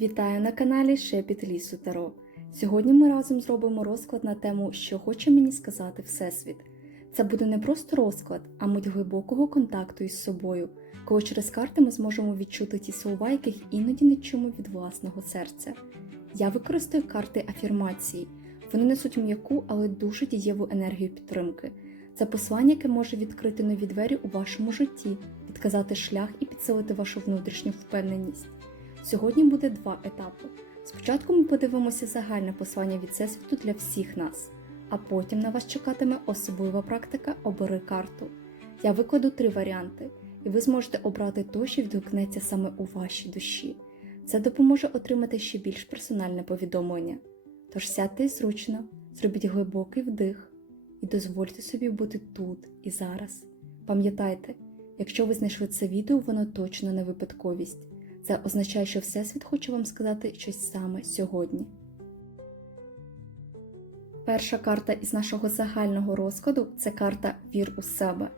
Вітаю на каналі Шепіт Лісу Таро. Сьогодні ми разом зробимо розклад на тему, що хоче мені сказати Всесвіт. Це буде не просто розклад, а мить глибокого контакту із собою, коли через карти ми зможемо відчути ті слова, яких іноді не чуємо від власного серця. Я використаю карти афірмації. Вони несуть м'яку, але дуже дієву енергію підтримки. Це послання, яке може відкрити нові двері у вашому житті, підказати шлях і підсилити вашу внутрішню впевненість. Сьогодні буде два етапи. Спочатку ми подивимося загальне послання від Всесвіту для всіх нас, а потім на вас чекатиме особлива практика Обери карту. Я викладу три варіанти, і ви зможете обрати той, що відгукнеться саме у вашій душі. Це допоможе отримати ще більш персональне повідомлення. Тож сядьте зручно, зробіть глибокий вдих і дозвольте собі бути тут і зараз. Пам'ятайте, якщо ви знайшли це відео, воно точно не випадковість. Це означає, що Всесвіт хоче вам сказати щось саме сьогодні. Перша карта із нашого загального розкладу це карта Вір у себе.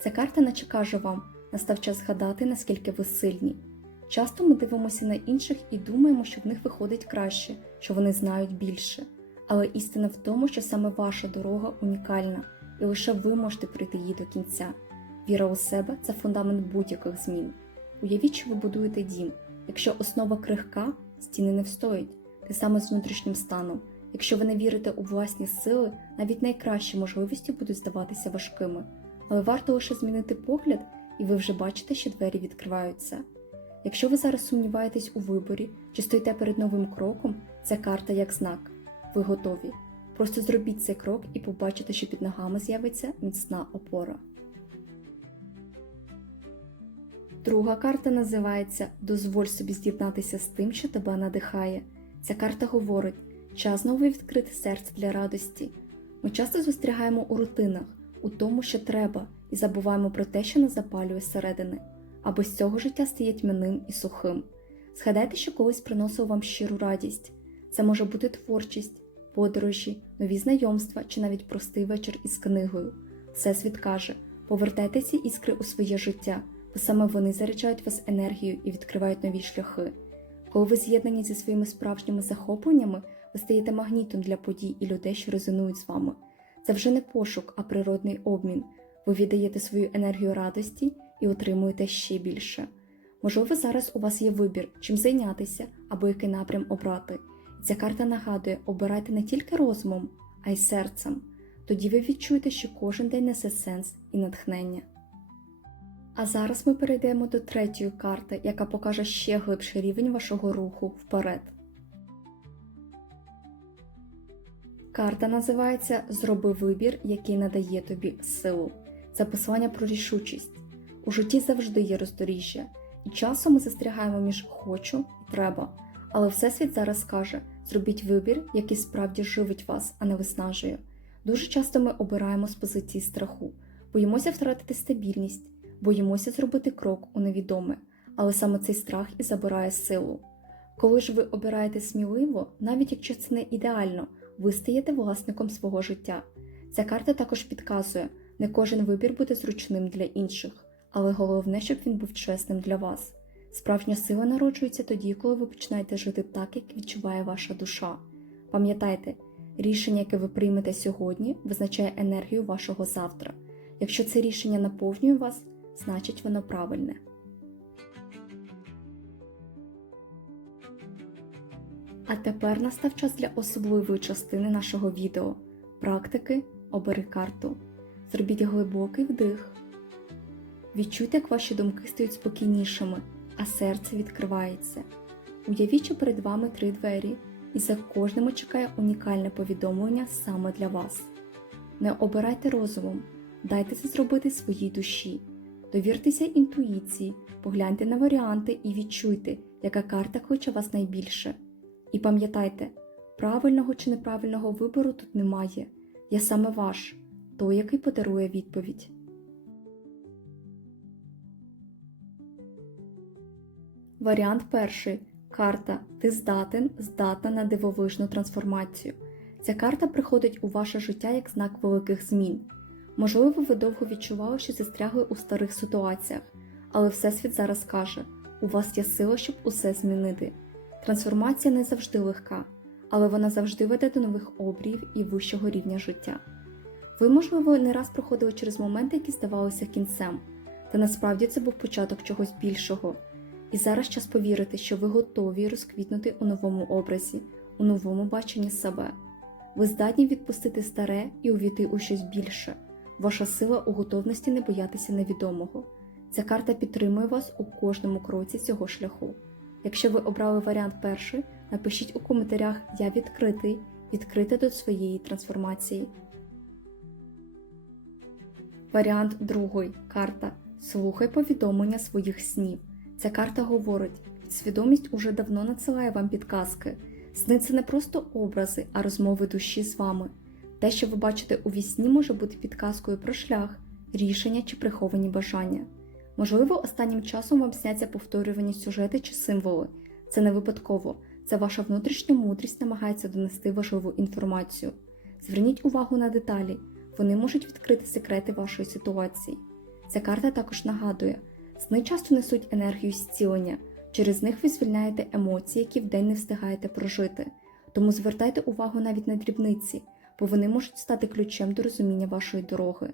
Ця карта наче каже вам, настав час згадати, наскільки ви сильні. Часто ми дивимося на інших і думаємо, що в них виходить краще, що вони знають більше. Але істина в тому, що саме ваша дорога унікальна, і лише ви можете пройти її до кінця. Віра у себе це фундамент будь-яких змін. Уявіть, що ви будуєте дім. Якщо основа крихка, стіни не встоять, те саме з внутрішнім станом. Якщо ви не вірите у власні сили, навіть найкращі можливості будуть здаватися важкими. Але варто лише змінити погляд, і ви вже бачите, що двері відкриваються. Якщо ви зараз сумніваєтесь у виборі чи стоїте перед новим кроком, ця карта як знак. Ви готові. Просто зробіть цей крок і побачите, що під ногами з'явиться міцна опора. Друга карта називається Дозволь собі з'єднатися з тим, що тебе надихає. Ця карта говорить, час знову відкрити серце для радості. Ми часто застрягаємо у рутинах, у тому, що треба, і забуваємо про те, що нас запалює зсередини, а без цього життя стає тьмяним і сухим. Згадайте, що колись приносив вам щиру радість. Це може бути творчість, подорожі, нові знайомства чи навіть простий вечір із книгою. Всесвіт каже: повертайте ці іскри у своє життя бо саме вони заряджають вас енергією і відкривають нові шляхи. Коли ви з'єднані зі своїми справжніми захопленнями, ви стаєте магнітом для подій і людей, що резонують з вами. Це вже не пошук, а природний обмін. Ви віддаєте свою енергію радості і отримуєте ще більше. Можливо, зараз у вас є вибір, чим зайнятися або який напрям обрати. Ця карта нагадує, обирайте не тільки розумом, а й серцем. Тоді ви відчуєте, що кожен день несе сенс і натхнення. А зараз ми перейдемо до третьої карти, яка покаже ще глибший рівень вашого руху вперед. Карта називається Зроби вибір, який надає тобі силу. Це послання про рішучість. У житті завжди є роздоріжжя, і часом ми застрягаємо між хочу і треба. Але Всесвіт зараз каже: зробіть вибір, який справді живить вас, а не виснажує. Дуже часто ми обираємо з позиції страху, боїмося втратити стабільність боїмося зробити крок у невідоме, але саме цей страх і забирає силу. Коли ж ви обираєте сміливо, навіть якщо це не ідеально, ви стаєте власником свого життя. Ця карта також підказує, не кожен вибір буде зручним для інших, але головне, щоб він був чесним для вас. Справжня сила народжується тоді, коли ви починаєте жити так, як відчуває ваша душа. Пам'ятайте, рішення, яке ви приймете сьогодні, визначає енергію вашого завтра. Якщо це рішення наповнює вас, значить воно правильне. А тепер настав час для особливої частини нашого відео практики обери карту. Зробіть глибокий вдих. Відчуйте, як ваші думки стають спокійнішими, а серце відкривається. Уявіть, що перед вами три двері, і за кожним чекає унікальне повідомлення саме для вас. Не обирайте розумом, дайте це зробити своїй душі. Довіртеся інтуїції, погляньте на варіанти і відчуйте, яка карта хоче вас найбільше. І пам'ятайте, правильного чи неправильного вибору тут немає. Я саме ваш, той, який подарує відповідь. Варіант перший. Карта Ти здатен, здатна на дивовижну трансформацію. Ця карта приходить у ваше життя як знак великих змін. Можливо, ви довго відчували, що застрягли у старих ситуаціях, але Всесвіт зараз каже: у вас є сила, щоб усе змінити. Трансформація не завжди легка, але вона завжди веде до нових обріїв і вищого рівня життя. Ви, можливо, не раз проходили через моменти, які здавалися кінцем, та насправді це був початок чогось більшого. І зараз час повірити, що ви готові розквітнути у новому образі, у новому баченні себе. Ви здатні відпустити старе і увійти у щось більше. Ваша сила у готовності не боятися невідомого. Ця карта підтримує вас у кожному кроці цього шляху. Якщо ви обрали варіант перший, напишіть у коментарях Я відкритий, відкритий до своєї трансформації. Варіант другий. Карта Слухай повідомлення своїх снів. Ця карта говорить, свідомість уже давно надсилає вам підказки. Сни це не просто образи, а розмови душі з вами. Те, що ви бачите у вісні, може бути підказкою про шлях, рішення чи приховані бажання. Можливо, останнім часом вам сняться повторювані сюжети чи символи. Це не випадково, це ваша внутрішня мудрість намагається донести важливу інформацію. Зверніть увагу на деталі, вони можуть відкрити секрети вашої ситуації. Ця карта також нагадує, сни часто несуть енергію зцілення, через них ви звільняєте емоції, які вдень не встигаєте прожити. Тому звертайте увагу навіть на дрібниці, бо вони можуть стати ключем до розуміння вашої дороги.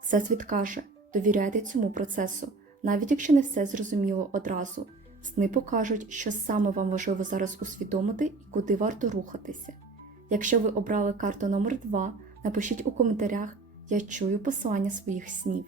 Всесвіт каже, довіряйте цьому процесу, навіть якщо не все зрозуміло одразу. Сни покажуть, що саме вам важливо зараз усвідомити і куди варто рухатися. Якщо ви обрали карту номер 2 напишіть у коментарях Я чую послання своїх снів.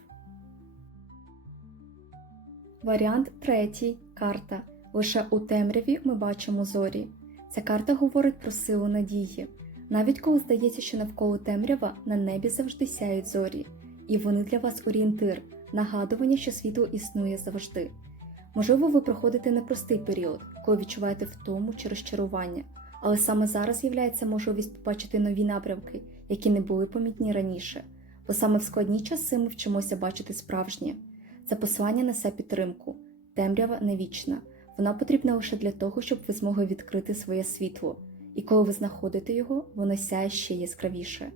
Варіант третій карта. Лише у темряві ми бачимо зорі. Ця карта говорить про силу надії. Навіть коли здається, що навколо темрява на небі завжди сяють зорі, і вони для вас орієнтир, нагадування, що світло існує завжди. Можливо, ви проходите непростий період, коли відчуваєте втому чи розчарування, але саме зараз з'являється можливість побачити нові напрямки, які не були помітні раніше, бо саме в складні часи ми вчимося бачити справжнє. Це послання несе підтримку, темрява не вічна, вона потрібна лише для того, щоб ви змогли відкрити своє світло, і коли ви знаходите його, воно сяє ще яскравіше.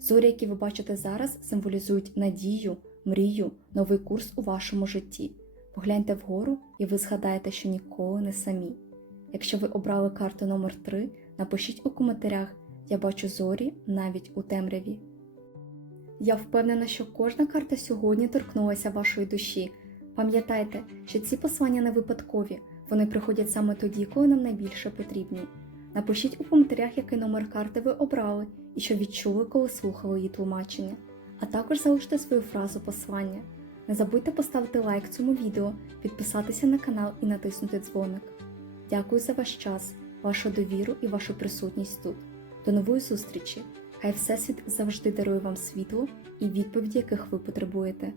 Зорі, які ви бачите зараз, символізують надію, мрію, новий курс у вашому житті. Погляньте вгору, і ви згадаєте, що ніколи не самі. Якщо ви обрали карту номер 3 напишіть у коментарях Я бачу зорі навіть у темряві. Я впевнена, що кожна карта сьогодні торкнулася вашої душі. Пам'ятайте, що ці послання не випадкові, вони приходять саме тоді, коли нам найбільше потрібні. Напишіть у коментарях, який номер карти ви обрали і що відчули, коли слухали її тлумачення, а також залиште свою фразу послання. Не забудьте поставити лайк цьому відео, підписатися на канал і натиснути дзвоник. Дякую за ваш час, вашу довіру і вашу присутність тут. До нової зустрічі! Хай Всесвіт завжди дарує вам світло і відповіді, яких ви потребуєте.